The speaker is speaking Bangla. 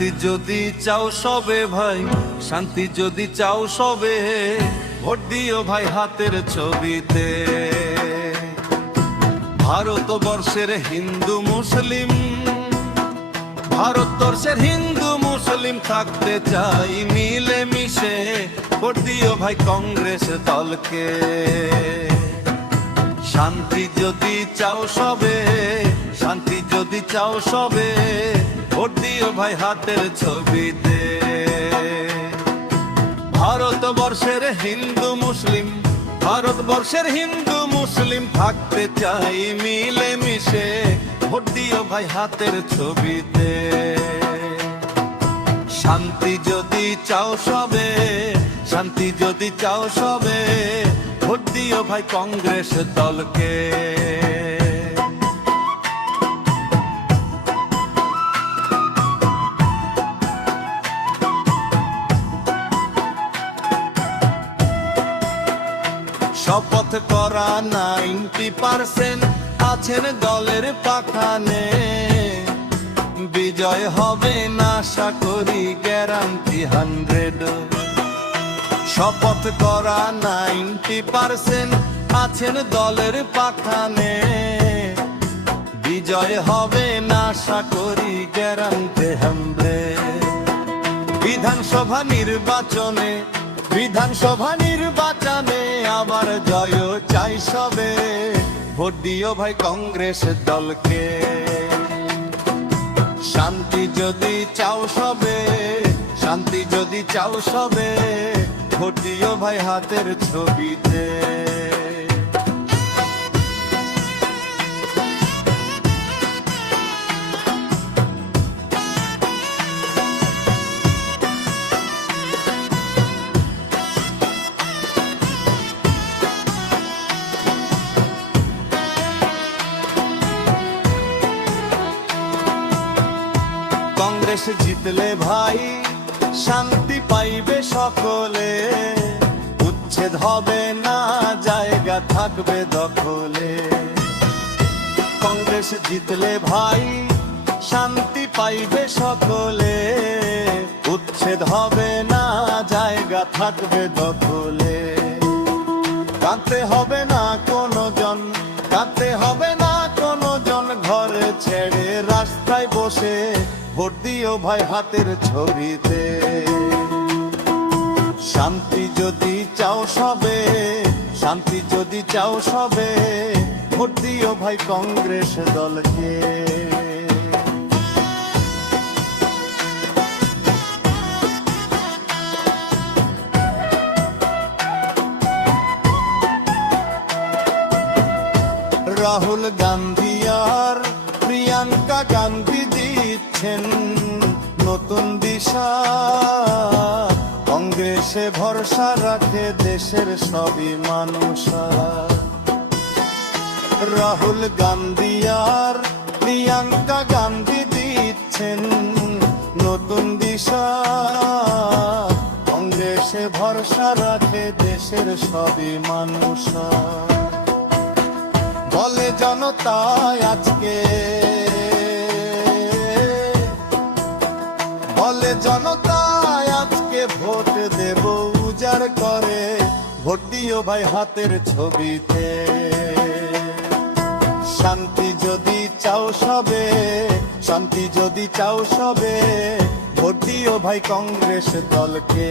শান্তি যদি চাও সবে ভাই, শান্তি যদি চাও সবে, ভোট দিও ভাই হাতের ছবিতে। ভারতবর্ষের হিন্দু মুসলিম, ভারতবর্ষের হিন্দু মুসলিম থাকতে চাই মিলে মিশে, ভোট দিও ভাই কংগ্রেস দলকে। শান্তি যদি চাও সবে, শান্তি যদি চাও সবে, ভোট দিও ভাই হাতের ছবিতে। ভারতবর্ষের হিন্দু মুসলিম, ভারতবর্ষের হিন্দু মুসলিম থাকতে চাই মিলে মিশে, ভোট দিও ভাই হাতের ছবিতে। শান্তি যদি চাও সবে, শান্তি যদি চাও সবে, ভোট দিও ভাই কংগ্রেস দলকে। শপথ করা 90% আছেন দলের পাখানে, বিজয় হবে না আশা করি গ্যারান্টি 100। শপথ করা 90% আছেন দলের পাখানে, বিজয় হবে না আশা করি গ্যারান্টি 100। বিধানসভা নির্বাচনে, বিধানসভা নির্বাচনে আবার জয় চাই সবে, ভোট দিও ভাই কংগ্রেস দলকে। শান্তি যদি চাও সবে, শান্তি যদি চাও সবে, ভোট দিও ভাই হাতের ছবিতে। কংগ্রেস জিতলে ভাই শান্তি পাইবে সকলে, উচ্ছেদ হবে না জায়গা থাকবে দখলে। কংগ্রেস জিতলে ভাই শান্তি পাইবে সকলে, উচ্ছেদ হবে না জায়গা থাকবে দখলে। কাঁদতে হবে না কোনো জন, কাঁদতে হবে না কোনো জন, ঘরে ছেড়ে রাস্তায় বসে, ভোট দিও ভাই হাতের ছবিতে। শান্তি যদি চাও সবে, শান্তি যদি চাও সবে, ভোট দিও ভাই কংগ্রেস দলকে। রাহুল গান্ধী আর প্রিয়াঙ্কা গান্ধী দিচ্ছেন নতুন দিশা, কংগ্রেসে ভরসা রাখে দেশের সবই মানুষ। রাহুল গান্ধী আর প্রিয়াঙ্কা গান্ধী দিচ্ছেন নতুন দিশা, কংগ্রেসে ভরসা রাখে দেশের সবই মানুষ। বলে জনতা আজকে, বলে জনতা আজকে ভোট দেব উজাড় করে, ভোট দিও ভাই হাতের ছবিতে। শান্তি যদি চাও সবে, শান্তি যদি চাও সবে, ভোট দিও ভাই কংগ্রেস দলকে।